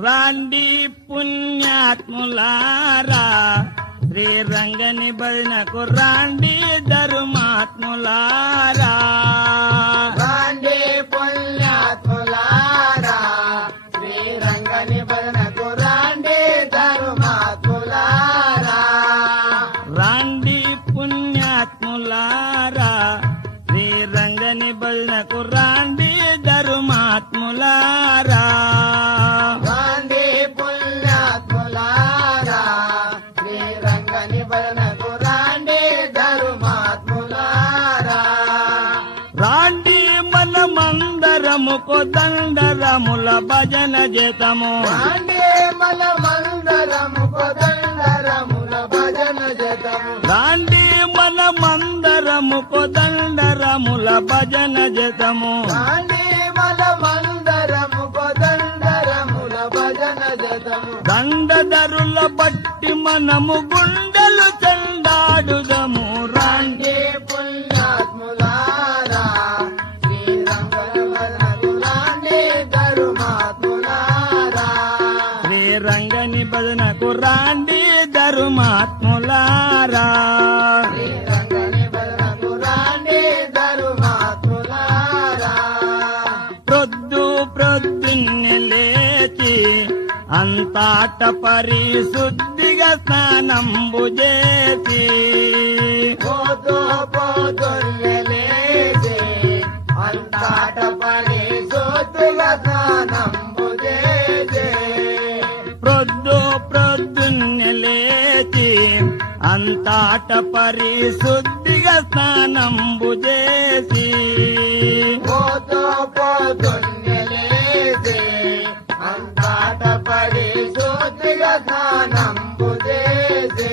రాండి పుణ్యాత్ములారా శ్రీరంగని భజనకు రాండి ధర్మాత్ములారా. రాండి పుణ్యాత్ములారా శ్రీరంగని భజనకు రాండి ధర్మాత్ములారా. రాండి పుణ్యాత్ములారా శ్రీరంగని భజనకు రాండి ధర్మాత్ములారా. రాండి పుణ్యాత్ములారా శ్రీరంగని భజనకు రాండి ధర్మాత్ములారా. రాండి మనమందరము కొదండరముల భజన చేతము. రాండి మనమందరము కొదండరముల భజన చేతము. రాండి మనమందరము కొదండరముల భజన చేతము. రాండి మనమందరము కొదండరముల భజన చేతము. దండధరుల బట్టి మనము గుండెలు చెండాడుదము. రాండి పుణ్యాత్ములారా శ్రీరంగని భజనకు రాండి ధర్మాత్ములారా. శ్రీరంగని భజనకు రాండి ధర్మాత్ములారా. శ్రీరంగని భజనకు రాండి ధర్మాత్ములారా. ప్రొద్దున్నే లేచి అంతాట పరిశుద్ధిగా స్నానంబు చేసి. పొద్దున్నే లేచి అంతట పరిశుద్ధిగా స్నానంబు చేసి. ప్రొద్దున్నే లేచి అంతాట పరిశుద్ధిగా స్నానంబు చేసి. పొద్దున్నే లేచి అంతట పరిశుద్ధిగా స్నానంబు చేసి.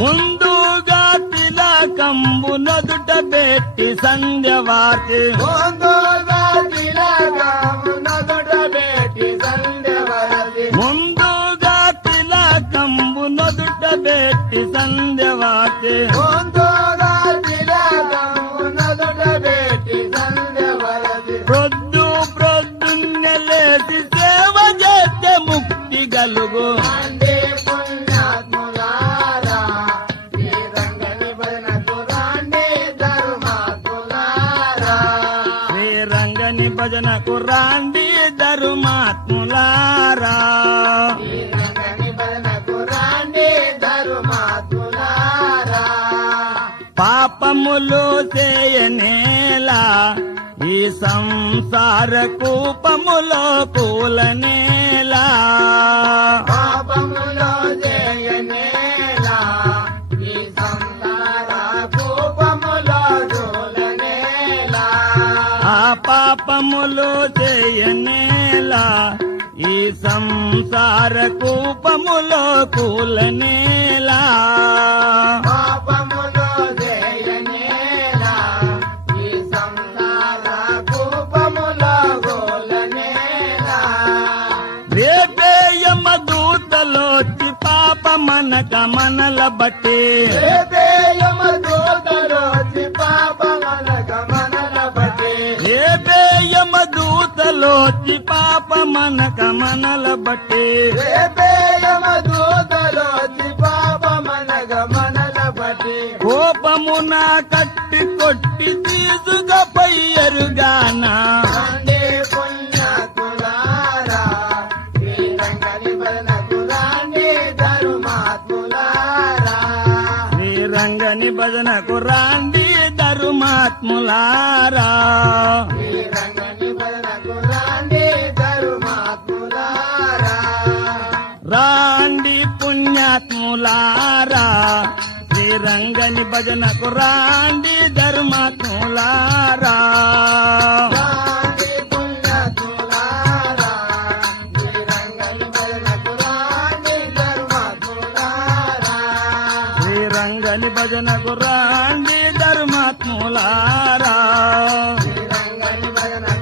ముందుగా తిలకంబు నదుట పెట్టి సంధ్యవార్తి. ముందుగా తిలకము నదుట పెట్టి సంధ్యవార్తి. ముందుగా తిలకంబు నదుట పెట్టి సంధ్యవార్తి. ముందుగా తిలకము నదుట పెట్టి సంధ్యవార్తి. ప్రొద్దున్నే లేచి సేవ చేస్తే ముక్తి గలుగు. రాండి పుణ్యాత్ములారా శ్రీరంగని భజనకు రాండి ధర్మాత్ములారా. శ్రీరంగని భజనకు రాండి ధర్మాత్ములారా. శ్రీరంగని భజనకు రాండి ధర్మాత్ములారా. పాపములు చేయనేలా ఈ సంసార కూపములో కూలనేలా. పాపములో చేయనేలా ఈ సంసార కూపములో దూలనేలా. ఆ పాపములు చేయనేలా ఈ సంసార కూపములో కూలనేలా. పాపములో చేయనేలా ఈ సంసార కూపములో గోలనేలా. రేపే యమ దూతలోచి పాపమనక మనల బట్టి. రేపే యమదూతలోచి పాపమనక మనల బట్టి. రేపే యమ దూతలోచి పాపమనక మనల బట్టి. రేపే యమదూతలోచి పాపమనక మనల బట్టి. కోపమున కట్టి కొట్టి తీసుకపోయి ఎరుగానా. రాండి పుణ్యాత్ములారా శ్రీరంగని భజనకు రాండి ధర్మాత్ములారా. శ్రీరంగని భజనకు రాండి ధర్మాత్ములారా. శ్రీరంగని భజనకు రాండి ధర్మాత్ములారా. రాండి పుణ్యాత్ములారా శ్రీరంగని భజనకు రాండి ధర్మాత్ములారా. రాండి పుణ్యాత్ములారా శ్రీరంగని భజనకు రాండి ధర్మాత్ములారా. శ్రీరంగని భజనకు రాండి ధర్మాత్ములారా. శ్రీరంగని భజనకు